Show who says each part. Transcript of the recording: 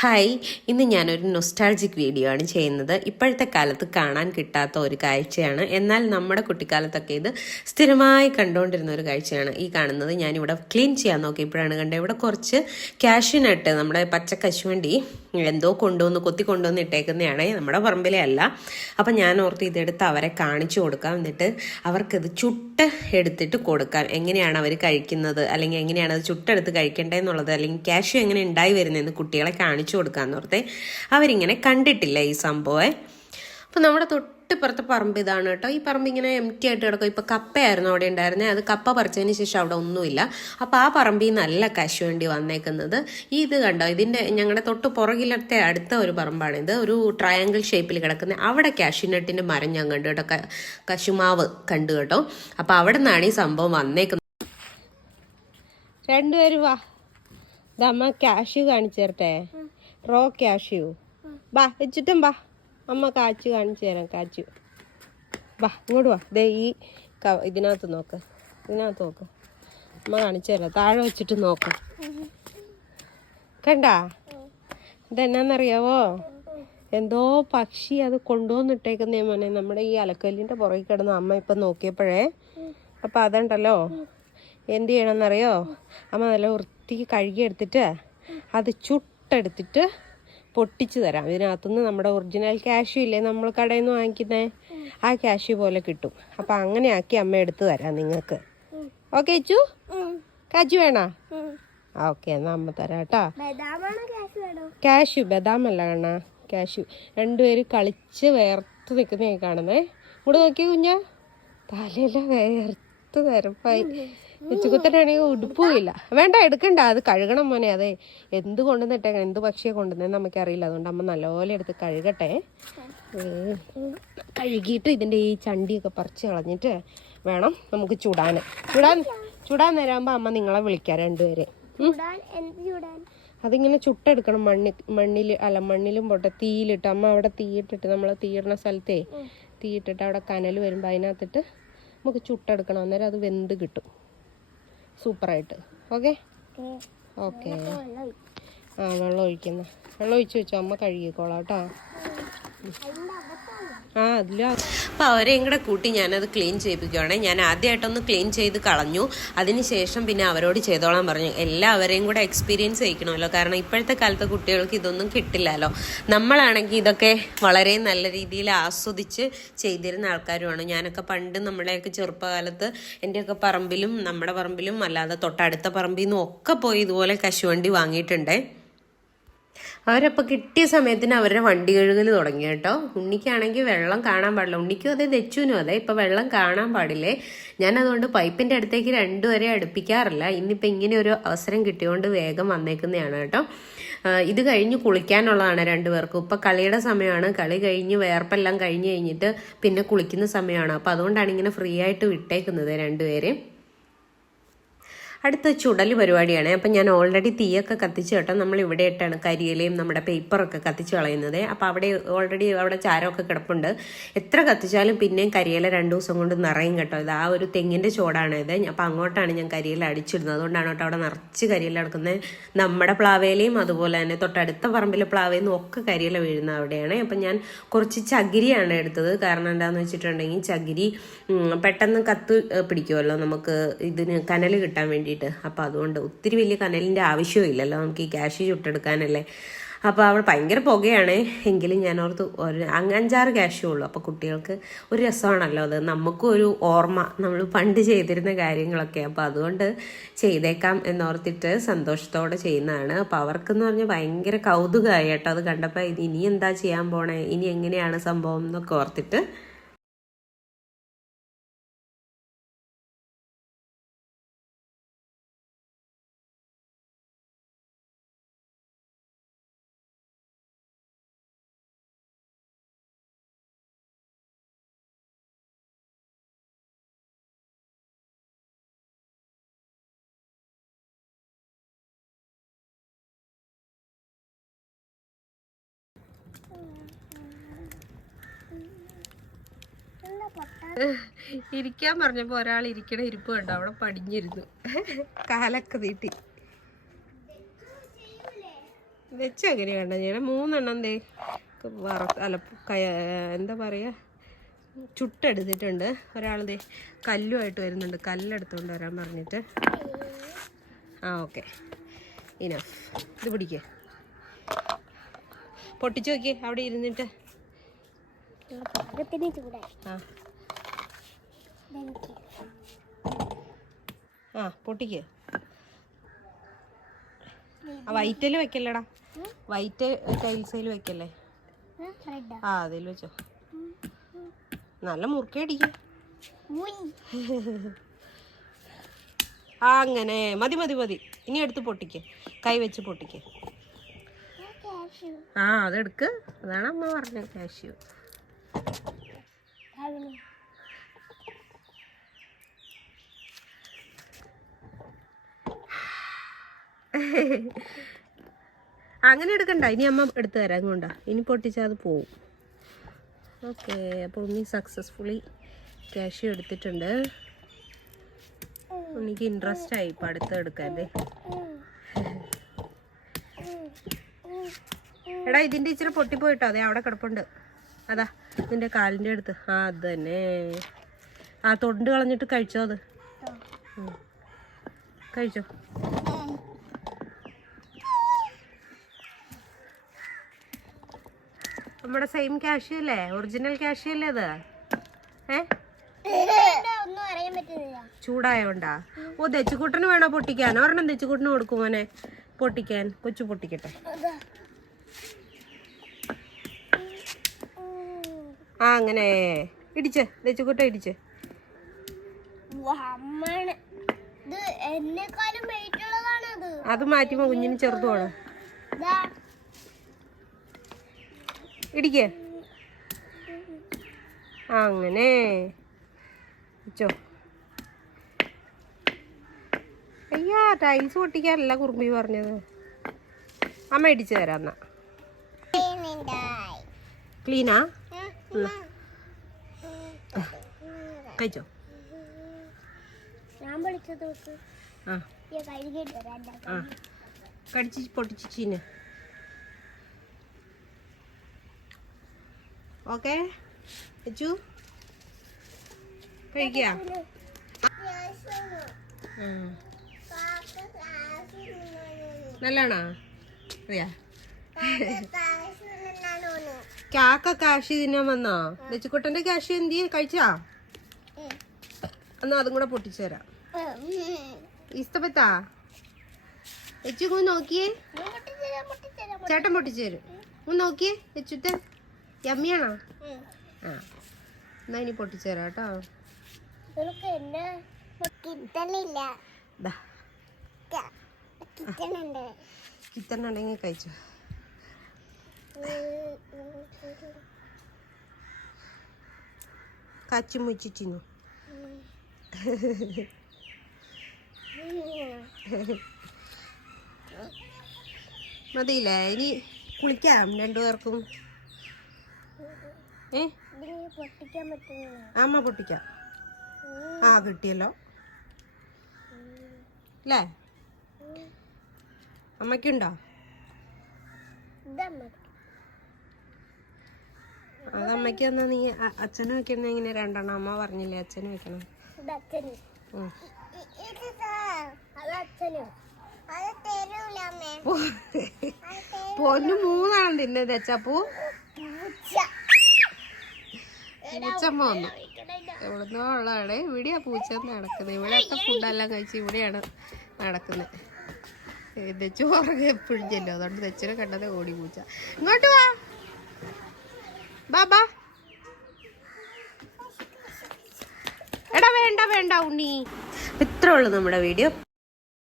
Speaker 1: Hi ഇന്ന് ഞാനൊരു nostalgic video ആണ് ചെയ്യുന്നത്. ഇപ്പോഴത്തെ കാലത്ത് കാണാൻ കിട്ടാത്ത ഒരു കാഴ്ചയാണ്. എന്നാൽ നമ്മുടെ കുട്ടിക്കാലത്തൊക്കെ ഇത് സ്ഥിരമായി കണ്ടുകൊണ്ടിരുന്ന ഒരു കാഴ്ചയാണ്. ഈ കാണുന്നത് ഞാനിവിടെ ക്ലീൻ ചെയ്യാൻ നോക്കിയപ്പോഴാണ് കണ്ടത്. ഇവിടെ കുറച്ച് കാഷ്യൂനട്ട് നമ്മുടെ പച്ച കശുവണ്ടി എന്തോ കൊണ്ടുവന്ന് കൊത്തി കൊണ്ടുവന്ന് ഇട്ടേക്കുന്നതാണ് നമ്മുടെ പറമ്പിലെ അല്ല. അപ്പം ഞാൻ ഓർത്ത് ഇതെടുത്ത് അവരെ കാണിച്ചു കൊടുക്കാം. എന്നിട്ട് അവർക്കിത് ചുട്ട് എടുത്തിട്ട് കൊടുക്കാം. എങ്ങനെയാണ് അവർ കഴിക്കുന്നത്? അല്ലെങ്കിൽ എങ്ങനെയാണ് അത് ചുട്ടെടുത്ത് കഴിക്കേണ്ടതെന്നുള്ളത് അല്ലെങ്കിൽ കാഷ്യൂ എങ്ങനെ ഉണ്ടായി വരുന്നതെന്ന് കുട്ടികളെ കാണിച്ചു കൊടുക്കാമെന്ന് ഓർത്തെ. അവരിങ്ങനെ കണ്ടിട്ടില്ല ഈ സംഭവം. അപ്പം നമ്മുടെ തൊട്ടിപ്പുറത്തെ പറമ്പ് ഇതാണ് കേട്ടോ. ഈ പറമ്പ് ഇങ്ങനെ എം ടി ആയിട്ട് കിടക്കും. ഇപ്പം കപ്പയായിരുന്നു അവിടെ ഉണ്ടായിരുന്നത് അത് കപ്പ പറിച്ചതിന് ശേഷം അവിടെ ഒന്നുമില്ല. അപ്പോൾ ആ പറമ്പിൽ നല്ല കശുവണ്ടി വന്നേക്കുന്നത്. ഈ ഇത് കണ്ടോ? ഇതിന്റെ ഞങ്ങളുടെ തൊട്ട് പുറകിലത്തെ അടുത്ത ഒരു പറമ്പാണ് ഇത്. ഒരു ട്രയാങ്കിൾ ഷേപ്പിൽ കിടക്കുന്നത് അവിടെ കാഷ്യൂനട്ടിന്റെ മരം ഞാൻ കണ്ടു കേട്ടോ. കശുമാവ് കണ്ടു കേട്ടോ. അപ്പോൾ അവിടെ നിന്നാണ് ഈ സംഭവം വന്നേക്കുന്നത്. രണ്ടുപേരും വാ. ഇതമ്മ കാഷ്യൂ കാണിച്ചു തരട്ടെ. റോ കാഷ്യൂ ബാ വെച്ചിട്ടും ബാ. അമ്മ കാച്ചു കാണിച്ചു തരാം കാച്ചു. വാ ഇങ്ങോട്ട് വാ. ദേ ഈ ക- ഇതിനകത്ത് നോക്ക്. ഇതിനകത്ത് നോക്ക്. അമ്മ കാണിച്ചു തരാം. താഴെ വെച്ചിട്ട് നോക്ക്. കണ്ട? ഇതെന്നാന്നറിയാവോ? എന്തോ പക്ഷി അത് കൊണ്ടുവന്നിട്ടേക്കുന്നേ മോനെ. നമ്മുടെ ഈ അലക്കല്ലിന്റെ പുറകിൽ കിടന്ന് അമ്മ ഇപ്പം നോക്കിയപ്പോഴേ. അപ്പം അതുണ്ടല്ലോ. എന്ത് ചെയ്യണമെന്നറിയോ? അമ്മ നല്ല വൃത്തിക്ക് കഴുകിയെടുത്തിട്ട് അത് ചുട്ടെടുത്തിട്ട് പൊട്ടിച്ച് തരാം. ഇതിനകത്തുനിന്ന് നമ്മുടെ ഒറിജിനൽ കാഷ്യൂ ഇല്ലേ? നമ്മൾ കടയിൽ നിന്ന് വാങ്ങിക്കുന്നേ? ആ കാഷ്യൂ പോലെ കിട്ടും. അപ്പം അങ്ങനെ ആക്കി അമ്മ എടുത്തു തരാം നിങ്ങൾക്ക്. ഓക്കെ ചു കാജു വേണോ? ഓക്കെ എന്നാൽ അമ്മ തരാം കേട്ടോ.
Speaker 2: ബദാമാണോ ബദാം അല്ല
Speaker 1: കാഷ്യൂ ബദാമല്ല കണ്ണ. കാഷ്യൂ രണ്ടുപേര് കളിച്ച് വേർത്ത് നിൽക്കുന്നേ കാണുന്നേ. ഇവിടെ നോക്കിയ കുഞ്ഞ. തലയില വേർത്ത് നിരപ്പായി. ഉച്ചക്കുത്തനാണെങ്കിൽ ഉടുപ്പുമില്ല. വേണ്ട എടുക്കണ്ട. അത് കഴുകണം മോനെ. അതെ എന്ത് കൊണ്ടുവന്നിട്ടേക്കണം എന്ത് പക്ഷിയെ കൊണ്ടുവന്നേ നമുക്കറിയില്ല. അതുകൊണ്ട് അമ്മ നല്ലപോലെ എടുത്ത് കഴുകട്ടെ. കഴുകിയിട്ട് ഇതിന്റെ ഈ ചണ്ടിയൊക്കെ പറിച്ച് കളഞ്ഞിട്ട് വേണം നമുക്ക് ചുടാൻ ചുടാൻ ചുടാൻ നേരമാകുമ്പോൾ അമ്മ നിങ്ങളെ വിളിക്കാം രണ്ടുപേരെ. അതിങ്ങനെ ചുട്ടെടുക്കണം മണ്ണി മണ്ണിൽ അല്ല മണ്ണിലും പോട്ടെ തീയിലിട്ട്. അമ്മ അവിടെ തീയിട്ടിട്ട് നമ്മളെ തീയിടുന്ന സ്ഥലത്തേ തീയിട്ടിട്ട് അവിടെ കനൽ വരുമ്പോൾ അതിനകത്തിട്ട് നമുക്ക് ചുട്ടെടുക്കണം. അന്നേരം അത് വെന്ത് കിട്ടും. സൂപ്പറായിട്ട്. ഓക്കെ? ഓക്കെ. ആ വെള്ളം ഒഴിക്കുന്ന വെള്ളം ഒഴിച്ച് വെച്ചോ. അമ്മ കഴുകിക്കോളാം കേട്ടോ. അപ്പോൾ അവരെയും കൂടെ കൂട്ടി ഞാനത് ക്ലീൻ ചെയ്യിപ്പിക്കുകയാണ് ഞാൻ ആദ്യമായിട്ടൊന്ന് ക്ലീൻ ചെയ്ത് കളഞ്ഞു. അതിനുശേഷം പിന്നെ അവരോട് ചെയ്തോളാൻ പറഞ്ഞു. എല്ലാവരെയും കൂടെ എക്സ്പീരിയൻസ് ചെയ്യിക്കണമല്ലോ. കാരണം ഇപ്പോഴത്തെ കാലത്ത് കുട്ടികൾക്ക് ഇതൊന്നും കിട്ടില്ലല്ലോ. നമ്മളാണെങ്കിൽ ഇതൊക്കെ വളരെ നല്ല രീതിയിൽ ആസ്വദിച്ച് ചെയ്തിരുന്ന ആൾക്കാരുമാണ്. ഞാനൊക്കെ പണ്ട് നമ്മളെയൊക്കെ ചെറുപ്പകാലത്ത് എന്റെയൊക്കെ പറമ്പിലും നമ്മുടെ പറമ്പിലും അല്ലാതെ തൊട്ടടുത്ത പറമ്പിൽ നിന്നും ഒക്കെ പോയി ഇതുപോലെ കശുവണ്ടി വാങ്ങിയിട്ടുണ്ടേ. അവരപ്പോൾ കിട്ടിയ സമയത്തിന് അവരുടെ വണ്ടി കഴുകൽ തുടങ്ങി കേട്ടോ. ഉണ്ണിക്കാണെങ്കിൽ വെള്ളം കാണാൻ പാടില്ല. ഉണ്ണിക്കും അതെ ദച്ചുവിനും അതെ. ഇപ്പം വെള്ളം കാണാൻ പാടില്ലേ? ഞാൻ അതുകൊണ്ട് പൈപ്പിന്റെ അടുത്തേക്ക് രണ്ടുവരെ അടുപ്പിക്കാറില്ല. ഇന്നിപ്പോൾ ഇങ്ങനെ ഒരു അവസരം കിട്ടിയോണ്ട് വേഗം വന്നേക്കുന്നതാണ് കേട്ടോ. ഇത് കഴിഞ്ഞ് കുളിക്കാനുള്ളതാണ് രണ്ടുപേർക്കും. ഇപ്പം കളിയുടെ സമയമാണ്. കളി കഴിഞ്ഞ് വേർപ്പെല്ലാം കഴിഞ്ഞ് കഴിഞ്ഞിട്ട് പിന്നെ കുളിക്കുന്ന സമയമാണ്. അപ്പോൾ അതുകൊണ്ടാണ് ഇങ്ങനെ ഫ്രീ ആയിട്ട് വിട്ടേക്കുന്നത് രണ്ടുപേരെയും. അടുത്ത ചുടൽ പരിപാടിയാണ്. അപ്പം ഞാൻ ഓൾറെഡി തീയൊക്കെ കത്തിച്ച് കേട്ടോ നമ്മൾ ഇവിടെ ഇട്ടാണ് കരിയിലയും നമ്മുടെ പേപ്പറൊക്കെ കത്തിച്ച് കളയുന്നത്. അപ്പം അവിടെ ഓൾറെഡി അവിടെ ചാരമൊക്കെ കിടപ്പുണ്ട്. എത്ര കത്തിച്ചാലും പിന്നെയും കരിയില രണ്ട് ദിവസം കൊണ്ട് നിറയും കേട്ടോ. ഇത് ആ ഒരു തെങ്ങിന്റെ ചൂടാണ് ഇത്. അപ്പം അങ്ങോട്ടാണ് ഞാൻ കരിയില അടിച്ചിടുന്നത്. അതുകൊണ്ടാണ് കേട്ടോ അവിടെ നിറച്ച് കരിയില കിടക്കുന്നത് നമ്മുടെ പ്ലാവേലയും അതുപോലെ തന്നെ തൊട്ടടുത്ത പറമ്പിലെ പ്ലാവയിൽ നിന്നും ഒക്കെ കരിയില വീഴുന്ന അവിടെയാണ്. അപ്പം ഞാൻ കുറച്ച് ചകിരിയാണ് എടുത്തത്. കാരണം എന്താണെന്ന് വെച്ചിട്ടുണ്ടെങ്കിൽ ചകിരി പെട്ടെന്ന് കത്ത് പിടിക്കുമല്ലോ നമുക്ക് ഇതിന് കനൽ കിട്ടാൻ വേണ്ടിയിട്ട്. അപ്പോൾ അതുകൊണ്ട് ഒത്തിരി വലിയ കനലിന്റെ ആവശ്യമില്ലല്ലോ നമുക്ക് ഈ ക്യാഷ് ചുട്ടെടുക്കാനല്ലേ. അപ്പോൾ അവിടെ ഭയങ്കര പുകയാണ്. എങ്കിലും ഞാൻ ഓർത്ത് ഒരു അഞ്ചാറ് ക്യാഷേ ഉള്ളൂ. അപ്പോൾ കുട്ടികൾക്ക് ഒരു രസമാണല്ലോ അത്. നമുക്കും ഒരു ഓർമ്മ. നമ്മൾ പണ്ട് ചെയ്തിരുന്ന കാര്യങ്ങളൊക്കെ. അപ്പോൾ അതുകൊണ്ട് ചെയ്തേക്കാം എന്നോർത്തിട്ട് സന്തോഷത്തോടെ ചെയ്യുന്നതാണ്. അപ്പോൾ അവർക്കെന്ന് പറഞ്ഞാൽ ഭയങ്കര കൗതുകമായി കേട്ടോ. അത് കണ്ടപ്പോൾ ഇനി എന്താ ചെയ്യാൻ പോണേ? ഇനി എങ്ങനെയാണ് സംഭവം എന്നൊക്കെ ഓർത്തിട്ട് ഇരിക്കാൻ പറഞ്ഞപ്പോൾ ഒരാൾ ഇരിക്കണ ഇരിപ്പ് കണ്ടോ. അവിടെ പടിഞ്ഞിരുന്നു. കാലൊക്കെ നീട്ടി. വെച്ച് അങ്ങനെ കണ്ട? ഞാൻ മൂന്നെണ്ണം ദേ വറ അല്ല കയ എന്താ പറയുക ചുട്ടെടുത്തിട്ടുണ്ട്. ഒരാൾ ദേ കല്ലുമായിട്ട് വരുന്നുണ്ട്. കല്ലെടുത്തുകൊണ്ട് വരാൻ പറഞ്ഞിട്ട്. ആ ഓക്കെ. ഇനഫ്. ഇത് പിടിക്കേ. പൊട്ടിച്ചു നോക്കിയേ. അവിടെ ഇരുന്നിട്ട്.
Speaker 2: പാകത്തിന് ചൂടായി.
Speaker 1: ആ. പൊട്ടിക്ക്. ആ വൈറ്റിൽ വെക്കല്ലേടാ. വൈറ്റ് ടൈൽസിൽ വെക്കല്ലേ? ആ അതിൽ വെച്ചോ. നല്ല മുറുക്കടിക്കും ആ അങ്ങനെ. മതി മതി മതി. ഇനി എടുത്ത് പൊട്ടിക്ക്. കൈ വെച്ച് പൊട്ടിക്ക്. ആ അതെടുക്ക്. അതാണ് അമ്മ പറഞ്ഞത് കാഷ്യൂ അങ്ങനെ എടുക്കണ്ട. ഇനി അമ്മ എടുത്തു തരാം. കൊണ്ടാ ഇനി പൊട്ടിച്ചാൽ അത് പോവും. ഓക്കെ. അപ്പോൾ ഉണ്ണി സക്സസ്ഫുള്ളി ക്യാഷ് എടുത്തിട്ടുണ്ട്. ഉണ്ണിക്ക് ഇൻട്രസ്റ്റ് ആയി ഇപ്പം അടുത്ത് എടുക്കാല്ലേ എടാ ഇതിന്റെ ഇച്ചിരി പൊട്ടിപ്പോയിട്ടോ. അതെ അവിടെ കിടപ്പുണ്ട്. അതാ നിന്റെ കാലിന്റെ അടുത്ത്. ആ അത് തന്നെ. ആ തൊണ്ട് കളഞ്ഞിട്ട് കഴിച്ചോ അത്? കഴിച്ചോ? നമ്മുടെ സെയിം ക്യാഷ് അല്ലേ? ഒറിജിനൽ ക്യാഷ് അല്ലേ അത്? ചൂടായോണ്ടാ? ഓ ദച്ചുകൂട്ടന് വേണോ പൊട്ടിക്കാൻ? ഒരെണ്ണം ദച്ചുകൂട്ടന് കൊടുക്കും മോനെ. പൊട്ടിക്കാൻ. കൊച്ചു പൊട്ടിക്കട്ടെ. ആ അങ്ങനെ. ഇടിച്ച് ഇടിച്ചു.
Speaker 2: ഇടിച്ച് ഇടിച്ചേ അത്
Speaker 1: മാറ്റുമ്പോ കുഞ്ഞിന് ചെറുതുമാണ് ഇടിക്ക്. അങ്ങനെ. ഇച്ചോ. അയ്യാ ടൈൽസ് പൊട്ടിക്കാനല്ല കുറുമ്പി പറഞ്ഞത്. അമ്മ ഇടിച്ചു തരാം എന്നാ. ക്ലീനാ കഴിച്ചോ?
Speaker 2: ഞാൻ വിളിച്ചത്
Speaker 1: ആ. കടിച്ച് പൊട്ടിച്ച് ചീന്. ഓക്കെ? അച്ചു? കഴിക്കുക നല്ലാണോ അറിയാ. കാക്ക കാശി തിന്നാൻ വന്നാ? ദച്ചുക്കുട്ടന്റെ കാശി എന്ത് കഴിച്ചാ? എന്നാ അതും കൂടെ പൊട്ടിച്ചു തരാം. ഇഷ്ടപ്പെട്ടാ? ഒന്ന് നോക്കിയേ. ചേട്ടൻ പൊട്ടിച്ചു തരും. ഒന്ന് നോക്കിയേ എച്ചുത്തെ യമ്മിയാണോ? ആ. എന്നാ ഇനി പൊട്ടിച്ചു തരാം കേട്ടോ.
Speaker 2: കിത്തണ്ടെങ്കിൽ കിട്ടണില്ല
Speaker 1: കഴിച്ചു. കച്ചു മുച്ചിട്ടിന്നു മതിയില്ലേ? ഇനി കുളിക്കാം രണ്ടു പേർക്കും. ഏ? അമ്മ പൊട്ടിക്കാം. ആ കിട്ടിയല്ലോ. അല്ലേ അമ്മയ്ക്കുണ്ടോ? അത് അമ്മയ്ക്ക് തന്നാ നീ അച്ഛനും വെക്കണ ഇങ്ങനെ രണ്ടെണ്ണം അമ്മ പറഞ്ഞില്ലേ? അച്ഛനും വെക്കണം. പൊന്നു മൂന്നാണ് തിന്നത് അച്ചപ്പൂ പൂച്ചമ്മ വന്നു? എവിടുന്നോ ഉള്ളതാണ് ഇവിടെയാ പൂച്ച നടക്കുന്നത് ഇവിടെയൊക്കെ ഫുഡെല്ലാം കഴിച്ച് ഇവിടെയാണ് നടക്കുന്നത് ദച്ചു പുറകെ എപ്പോഴും ചെല്ലും. അതുകൊണ്ട് തെച്ചിനെ കണ്ടത് ഓടി പൂച്ച. ഇങ്ങോട്ട് വാ. ബാ ബാ എടാ വേണ്ട വേണ്ട ഉണ്ണി. ഇത്രേ ഉള്ളൂ നമ്മുടെ വീഡിയോ.